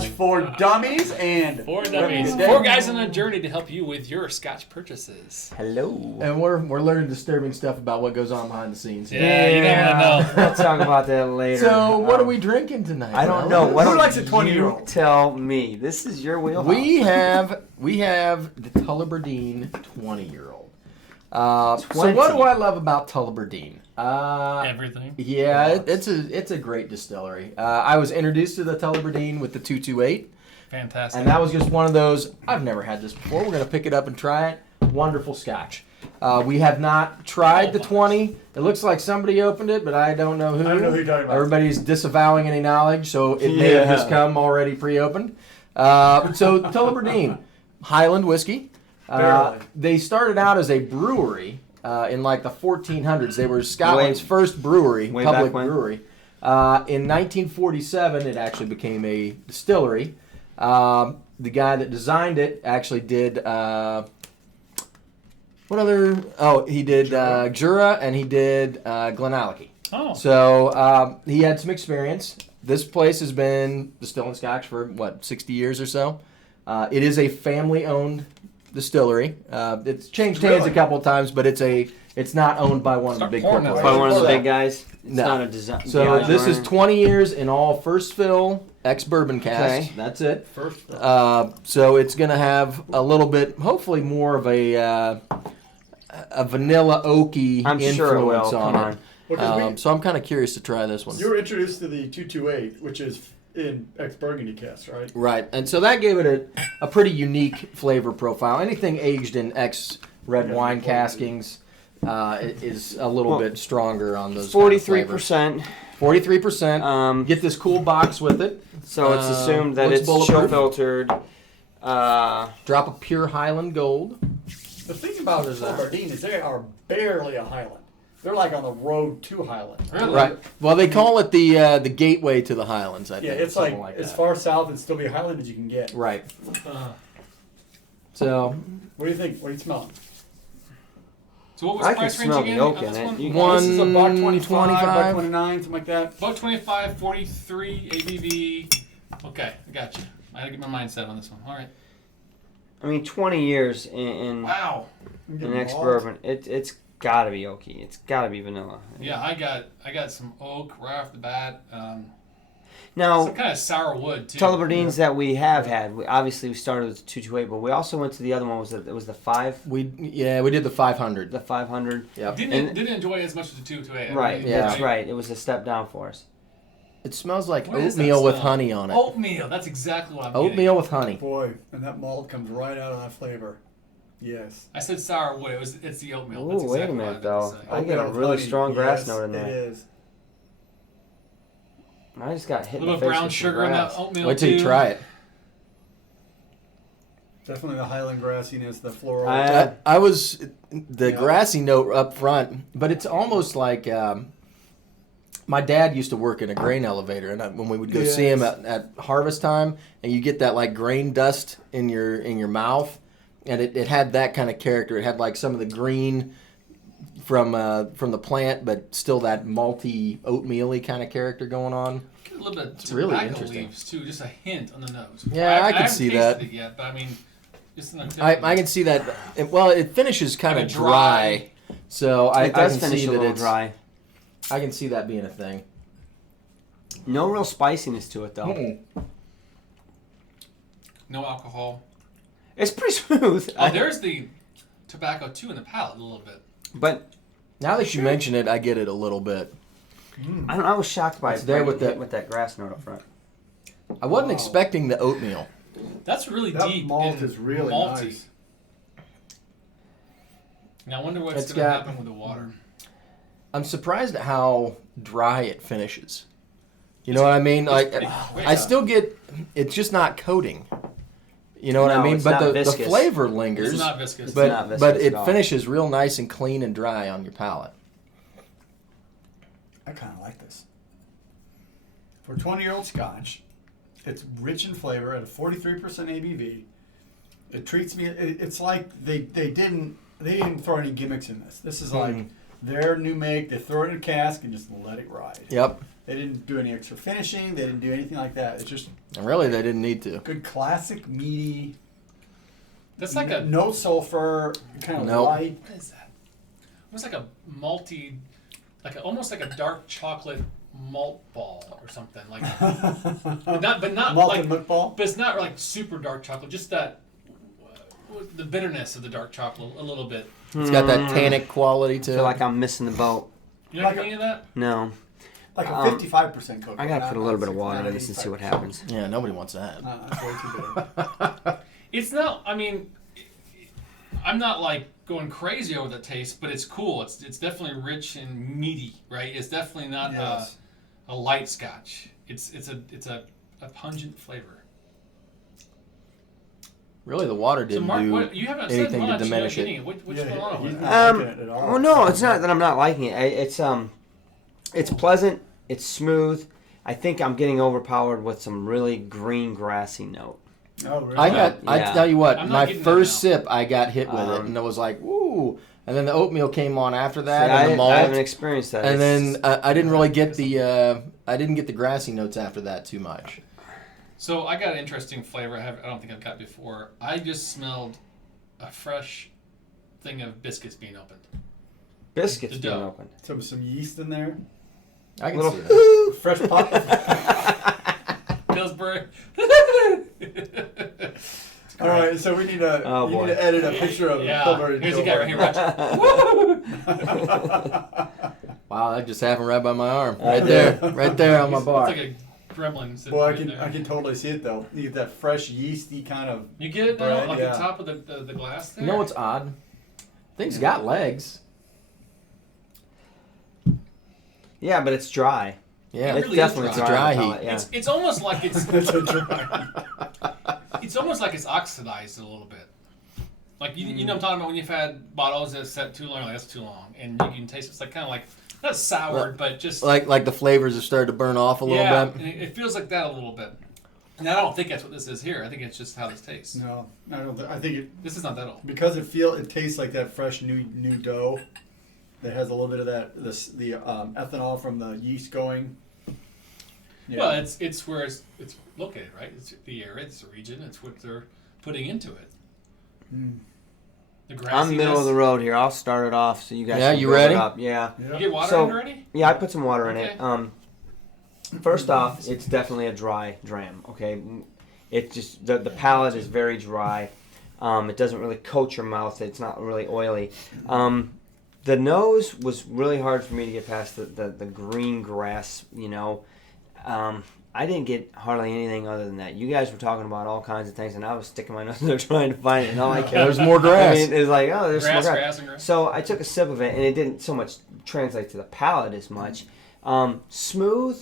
Scotch for Dummies and Four Dummies. 4 guys on a journey to help you with your Scotch purchases. Hello. And we're learning disturbing stuff about what goes on behind the scenes. Yeah, you don't want to know. We'll talk about that later. So, what are we drinking tonight? I don't know. Who likes a 20-year-old? Tell me. This is your wheelhouse. We have the Tullibardine 20-year-old. So what do I love about Tullibardine? Everything. Yeah, it's a great distillery. I was introduced to the Tullibardine with the 228. Fantastic. And that was just one of those, I've never had this before. We're going to pick it up and try it. Wonderful scotch. We have not tried the 20. It looks like somebody opened it, but I don't know who. I don't know who you're talking about. Everybody's disavowing any knowledge, so it may have just come already pre-opened. So Tullibardine, Highland whiskey. They started out as a brewery in like the 1400s. They were Scotland's first brewery, public brewery. In 1947, it actually became a distillery. The guy that designed it actually did he did Jura and he did Glenallachie. Oh. So he had some experience. This place has been distilling scotch for 60 years or so. It is a family-owned distillery. It's changed hands a couple of times, but it's not owned by one of the big corporations. By one of the big guys? It's No. not a design. So this is 20 years in all first fill, ex-bourbon casks. Okay. That's it. First fill. So it's going to have a little bit, hopefully more of a vanilla oaky influence sure it will. on Come it. Because So I'm kind of curious to try this one. you were introduced to the 228, which is in ex-Burgundy cast, right? Right, and so that gave it a pretty unique flavor profile. Anything aged in ex-red wine caskings is a little bit stronger on those 43%. 43%. Get this cool box with it. So it's assumed that looks it's bulletproof. chill filtered. Drop of pure Highland Gold. The thing about Tullibardine is they are barely a Highland. They're like on the road to Highland. Really? Right. Well, they call it the gateway to the Highlands. I think. Yeah, it's something like that. as far south and still be Highland as you can get. Right. Uh, So What do you think? What are you smelling? so what was I the can price range smell the again? oak on in this it. one? You- This is a buck 25, 125. buck 29, something like that. About 25, 43 ABV. Okay, I got you. I had to get my mindset on this one. All right. I mean, 20 years in Wow. ex-bourbon. It's got to be oaky. It's got to be vanilla. Yeah, I got some oak right off the bat. Now, Some kind of sour wood too. Tullibardines that we have had, obviously we started with the 228, but we also went to the other one. It was the 5? we did the 500. The 500. Yep. Didn't enjoy it as much as the 228. Right, Yeah. that's right. It was a step down for us. It smells like What is that oatmeal with smell? honey on it. Oatmeal. That's exactly what I'm Oatmeal with honey. Boy, and that malt comes right out of that flavor. Yes. I said sour wood. It's the oatmeal. Ooh, That's wait a exactly minute, what though. I meant to say. I get a Oatmeal really honey, strong grass yes, note in there. It is. I just got hit A in the little face brown with some sugar in that grass. oatmeal Wait till you too. try it. Definitely the Highland grassiness, the floral. I was the Yeah. grassy note up front, but it's almost like my dad used to work in a grain elevator, and when we would go see him Yes. at harvest time, and you get that like grain dust in your mouth, and it had that kind of character. It had like some of the green from the plant, but still that malty oatmeal-y kind of character going on. Get a little bit of It's really tobacco interesting. leaves too, just a hint on the nose. Yeah, I can haven't see tasted that. it yet, but I mean, just in a I can see that. Well, it finishes kind of Kinda dry, so I It does can finish see a that little it's dry. I can see that being a thing. No real spiciness to it, though. no alcohol. It's pretty smooth. Oh, there's the tobacco too in the palate a little bit. But Now that you mention it, I get it a little bit. I was shocked by It's it there with with that grass note up front. I wasn't Wow. expecting the oatmeal. That's really That deep. malt and is really malty. nice. Now I wonder what's It's going to got- happen with the water. I'm surprised at how dry it finishes. You know what I mean? Like, pretty quick. I still get, it's just not coating. You know what I No, mean? it's But not the viscous. flavor lingers. It's not viscous. It's but not viscous but at it all. finishes real nice and clean and dry on your palate. I kind of like this. For 20-year-old Scotch, it's rich in flavor at a 43% ABV. It treats me. It's like they didn't throw any gimmicks in this. This is like their new make. They throw it in a cask and just let it ride. Yep. They didn't do any extra finishing. They didn't do anything like that. It's just And really, they didn't need to. good classic meaty. That's like a no sulfur, kind of Nope. light. what is that? Almost like a malty, almost like a dark chocolate malt ball or something like. but not Malt like. and milk ball. But it's not like super dark chocolate. Just that the bitterness of the dark chocolate a little bit. It's got that tannic quality I to feel it. like I'm missing the boat. You know any of that? No. Like a 55% cocoa. I gotta not put a little bit of 60, water not in this and see what 85%. happens. Yeah, nobody wants that. That's way too big. It's not. I mean, I'm not like going crazy over the taste, but it's cool. It's definitely rich and meaty, right? It's definitely not Yes. a light Scotch. It's a pungent flavor. Really, the water So didn't Mark, do you haven't said anything to much. diminish You're it. getting What's Yeah, going on he's with not that? liking it at all. Well, no, it's not that I'm not liking it. It's pleasant. It's smooth. I think I'm getting overpowered with some really green grassy note. Oh, really? Yeah. I tell you what, I'm not my getting that first now. sip, I got hit with it, and I was like, "Woo!" And then the oatmeal came on after that, See, and the malt, I haven't experienced that. and It's- then I didn't really get I didn't get the grassy notes after that too much. So I got an interesting flavor. I don't think I've got before. I just smelled a fresh thing of biscuits being opened. biscuits the being dough. open. Some yeast in there. I can Little see that. Fresh pop. Pillsbury. All right, so we need to Oh, you boy. need to edit a picture of Yeah. Pillsbury Here's the guy right here. Watch. Wow, that just happened right by my arm, right there on my It's bar. like a gremlin sitting Well, I right can there. I can totally see it though. You get that fresh yeasty kind of. You get it now, Bread, like yeah. the top of the glass there. You know what's odd? Things got legs. Yeah, but it's dry. Yeah, It's really definitely is dry. dry. It's dry on the heat. palate, yeah. It's almost like it's That's a dry. it's almost like it's oxidized a little bit. Like you know what I'm talking about when you've had bottles that set too long, like that's too long, and you can taste it's like kind of like not soured, but just Like the flavors have started to burn off a little yeah, bit. and it feels like that a little bit. And I don't think that's what this is here. I think it's just how this tastes. No, I don't. I think it This is not that old. because it tastes like that fresh new dough. That has a little bit of that the ethanol from the yeast going. Yeah. Well, it's where it's located, right? It's the area, it's the region, it's what they're putting into it. Mm. The grassiness. I'm middle of the road here. I'll start it off so you guys Yeah, can you build ready? it up. Yeah. You get water So- in already? Yeah, I put some water in it. Okay. First off, it's definitely a dry dram. Okay, it just the palate is very dry. It doesn't really coat your mouth. It's not really oily. The nose was really hard for me to get past the green grass. You know, I didn't get hardly anything other than that. You guys were talking about all kinds of things, and I was sticking my nose in there trying to find it. And all I could, There's more grass. I mean, it's like, oh, there's Grass, some grass, and grass. So I took a sip of it, and it didn't so much translate to the palate as much. Smooth,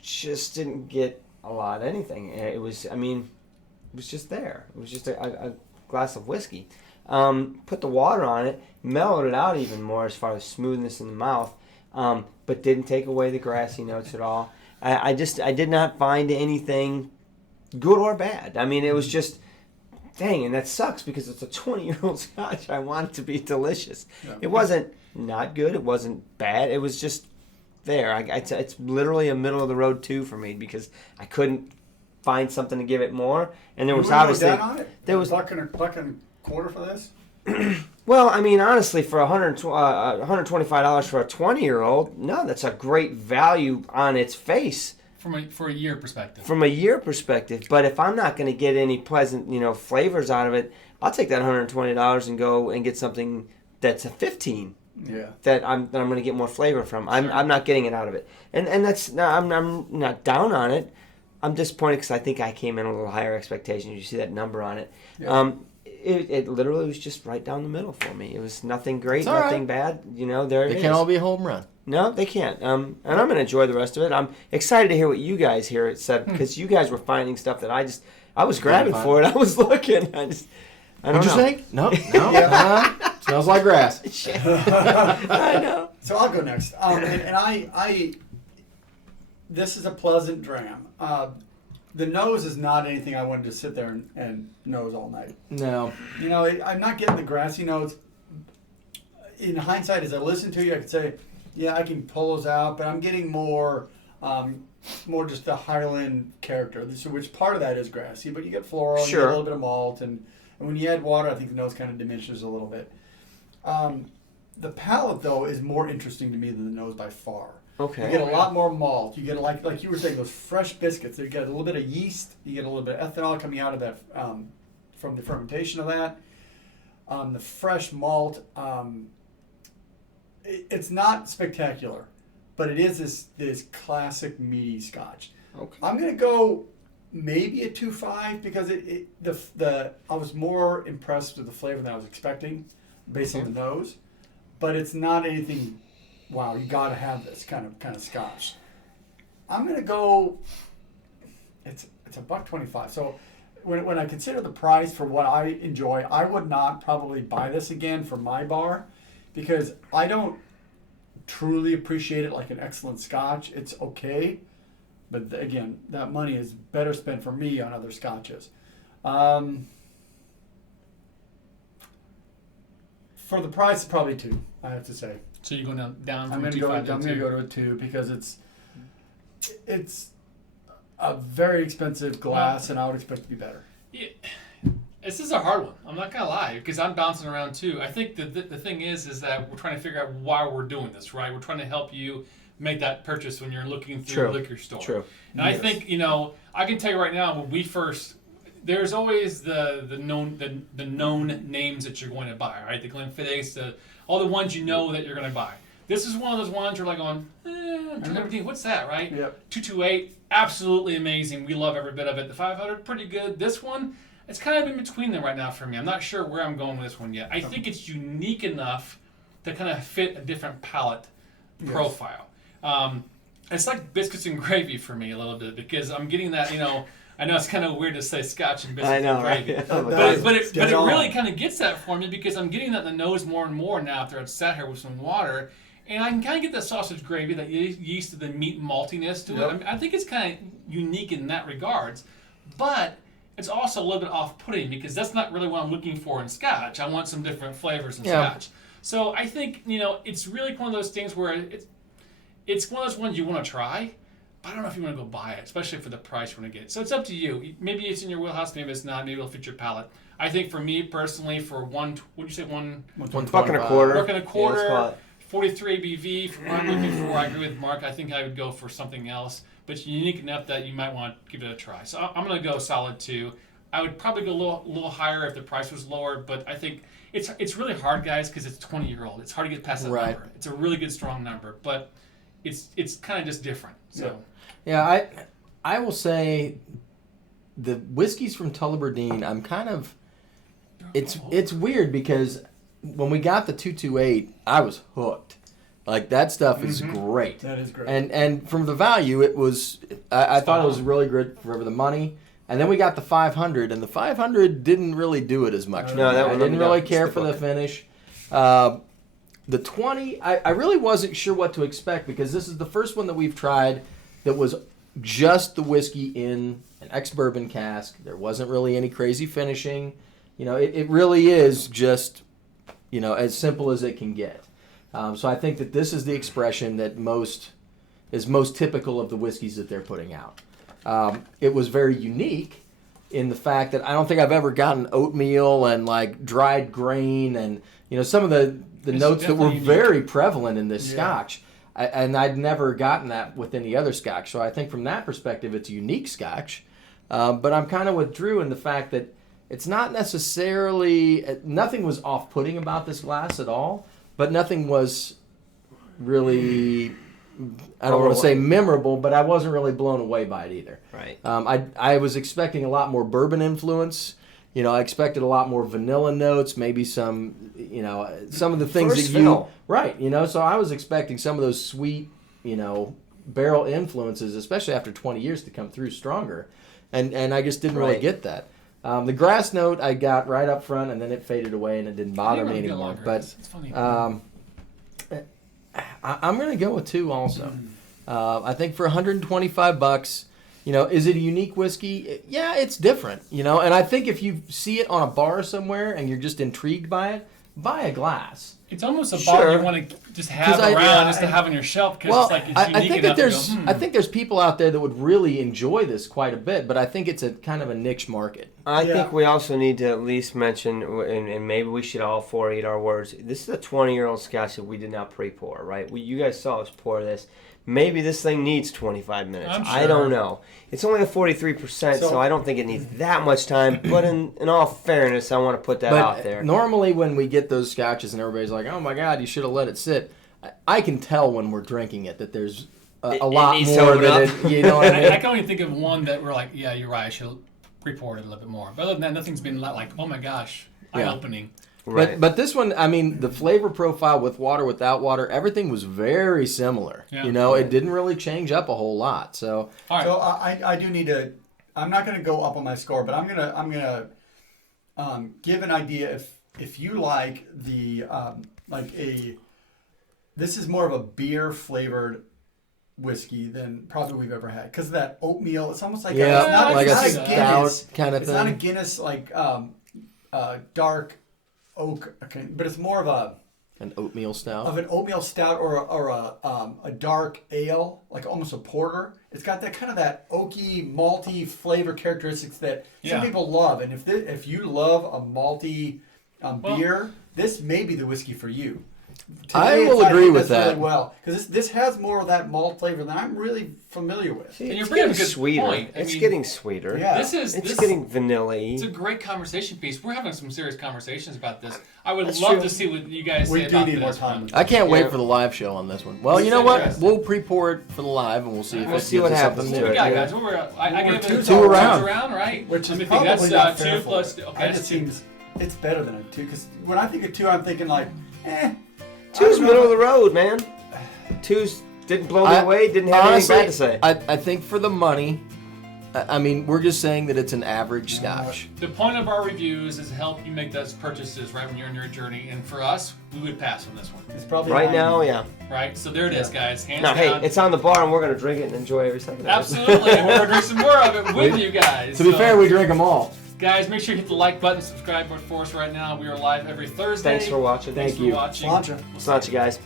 just didn't get a lot of anything. It was just there. It was just a glass of whiskey. Put the water on it, mellowed it out even more as far as smoothness in the mouth, but didn't take away the grassy notes at all. I did not find anything good or bad. I mean, it was just, dang, and that sucks because it's a 20-year-old Scotch. I want it to be delicious. Yeah. It wasn't not good. It wasn't bad. It was just there. It's literally a middle of the road 2 for me because I couldn't find something to give it more, and there was You wouldn't go obviously down on it? there was buck and a quarter for this. well, I mean, honestly, for $125 for a 20-year-old, no, that's a great value on its face For a year perspective. from a year perspective. But if I'm not going to get any pleasant, flavors out of it, I'll take that $120 and go and get something that's a 15 Yeah. that I'm going to get more flavor from. I'm not getting it out of it, and that's I'm not down on it. I'm disappointed because I think I came in a little higher expectations. You see that number on it. Yeah. It literally was just right down the middle for me. It was nothing great, It's all nothing right. bad. There They it can't is. all be a home run. No, they can't. And I'm going to enjoy the rest of it. I'm excited to hear what you guys hear it said because you guys were finding stuff that I was grabbing find for it. I was looking. I don't What'd you know. say? No. Smells like grass. I know. So I'll go next. And I this is a pleasant dram. The nose is not anything I wanted to sit there and nose all night. No. I'm not getting the grassy notes. in hindsight, as I listen to you, I could say, yeah, I can pull those out, but I'm getting more just the Highland character. So which part of that is grassy, but you get floral, Sure. you get a little bit of malt, and when you add water, I think the nose kind of diminishes a little bit. The palate, though, is more interesting to me than the nose by far. Okay. You get a lot more malt. You get, like you were saying, those fresh biscuits. You get a little bit of yeast. You get a little bit of ethanol coming out of that from the fermentation of that. The fresh malt. It's not spectacular, but it is this classic meaty Scotch. Okay. I'm gonna go maybe a 2.5 because I was more impressed with the flavor than I was expecting, based on the nose. But it's not anything. Wow, you got to have this kind of Scotch. I'm gonna go. It's $1.25. So when I consider the price for what I enjoy, I would not probably buy this again for my bar, because I don't truly appreciate it like an excellent Scotch. It's okay, but again, that money is better spent for me on other Scotches. For the price, probably 2. I have to say. So you're going down I'm from going to go. 2.5 I'm to going to 2. go to a 2 because it's a very expensive glass, and I would expect it to be better. Yeah. This is a hard one. I'm not gonna lie, because I'm bouncing around too. I think the thing is that we're trying to figure out why we're doing this, right? We're trying to help you make that purchase when you're looking through a liquor store. True. And I think I can tell you right now, when we first, there's always the known names that you're going to buy, right? The Glenfiddichs, all the ones you know that you're going to buy. This is one of those ones you're like going, Tullibardine, what's that, right? Yep. 228, absolutely amazing. We love every bit of it. The 500, pretty good. This one, it's kind of in between them right now for me. I'm not sure where I'm going with this one yet. I think it's unique enough to kind of fit a different palate profile. It's like biscuits and gravy for me a little bit, because I'm getting that, I know it's kind of weird to say Scotch and biscuits and gravy. Right? But it really kind of gets that for me, because I'm getting that in the nose more and more now after it's sat here with some water. And I can kind of get that sausage gravy, that yeast of the meat maltiness to it. I think it's kind of unique in that regards. But it's also a little bit off-putting, because that's not really what I'm looking for in Scotch. I want some different flavors in Scotch. So I think, it's really one of those things where it's one of those ones you want to try, but I don't know if you want to go buy it, especially for the price you want to get. So it's up to you. Maybe it's in your wheelhouse, maybe it's not. Maybe it'll fit your palate. I think for me personally, for $1.25. $1.25. 43 ABV, for what I'm looking for, I agree with Mark. I think I would go for something else, but unique enough that you might want to give it a try. So I'm going to go solid 2. I would probably go a little higher if the price was lower, but I think it's really hard, guys, because it's 20-year-old. It's hard to get past that number. It's a really good, strong number, but it's kind of just different. So yeah, I will say the whiskeys from Tullibardine, I'm kind of it's weird, because when we got the 228, I was hooked. Like, that stuff is great. That is great. And from the value, it was I thought it was really good for the money. And then we got the 500, and the 500 didn't really do it as much. No, I didn't really care for the finish. The 20, I really wasn't sure what to expect, because this is the first one that we've tried that was just the whiskey in an ex-bourbon cask. There wasn't really any crazy finishing. It really is just, as simple as it can get. So I think that this is the expression that is most typical of the whiskeys that they're putting out. It was very unique in the fact that I don't think I've ever gotten oatmeal and like dried grain and some of the notes that were very prevalent in this Scotch. And I'd never gotten that with any other Scotch. So I think from that perspective, it's a unique Scotch. But I'm kind of with Drew in the fact that it's not necessarily, nothing was off-putting about this glass at all, but nothing was really, I don't want to say memorable, but I wasn't really blown away by it either. Right. I was expecting a lot more bourbon influence. I expected a lot more vanilla notes, maybe some, some of the things First that you... fill. Right, so I was expecting some of those sweet, barrel influences, especially after 20 years, to come through stronger. And I just didn't really get that. The grass note I got right up front, and then it faded away, and it didn't bother me anymore. But it's funny. I'm going to go with 2 also. I think for $125, is it a unique whiskey? Yeah, it's different, And I think if you see it on a bar somewhere and you're just intrigued by it, buy a glass. It's almost a bottle you want to just have around, just to have on your shelf, because it's unique I think enough that there's, to go, I think there's people out there that would really enjoy this quite a bit, but I think it's a kind of a niche market. I think we also need to at least mention, and maybe we should all four eat our words. This is a 20-year-old Scotch that we did not pre-pour, right? You guys saw us pour this. Maybe this thing needs 25 minutes. I'm sure. I don't know. It's only a 43%, so I don't think it needs that much time. But in all fairness, I want to put that out there. Normally when we get those scotches and everybody's like, oh my God, you should have let it sit. I can tell when we're drinking it that there's a lot more than it, you know what I mean? I can only think of one that we're like, yeah, you're right, I should have pre-poured it a little bit more. But other than that, nothing's been like, oh my gosh, eye-opening. Right. But this one, I mean, the flavor profile with water, without water, everything was very similar. Yeah. You know, it didn't really change up a whole lot. So, So I do need to. I'm not going to go up on my score, but I'm gonna give an idea. If you like the this is more of a beer flavored whiskey than probably we've ever had, because of that oatmeal. It's almost like like a Guinness stout kind of it's thing. not a Guinness like dark oak, but it's more of An oatmeal stout. an oatmeal stout or a dark ale, like almost a porter. It's got that kind of that oaky, malty flavor characteristics that some people love. And if you love a malty beer, this may be the whiskey for you. I will agree with that. Really well, because this has more of that malt flavor than I'm really familiar with. See, And it's you're bringing getting a good sweeter. point. It's getting sweeter. Yeah. It's getting vanilla-y. It's a great conversation piece. We're having some serious conversations about this. I would That's love true. to see what you guys We say do about need more this time. one. I can't wait Yeah. for the live show on this one. Well, This you is know what? interesting. We'll pre-pour it for the live, and we'll see if We'll it see gives what us happens something to What it. we got, Yeah. guys? I give it Two's Two all around. right? Which Let is me probably think. That's not fair 2 for plus. it. Okay, It just seems it's better than a 2, because when I think of 2, I'm thinking like, Two's middle of the road, man. Two's didn't blow me away. Didn't have honestly, anything bad to say. I think for the money, I mean, we're just saying that it's an average scotch. The point of our reviews is to help you make those purchases right when you're in your journey. And for us, we would pass on this one. it's probably Right 90. now, yeah. Right? So there it is, guys. Hands Now, hey, down. it's on the bar, and we're gonna drink it and enjoy every second of it. Absolutely. And we're going to drink some more of it with you guys. To be So, fair, we drink them all. guys, make sure you hit the like button, subscribe for us right now. We are live every Thursday. Thanks for watching. Thanks Thank for you. watching. Sláinte. It's not you guys.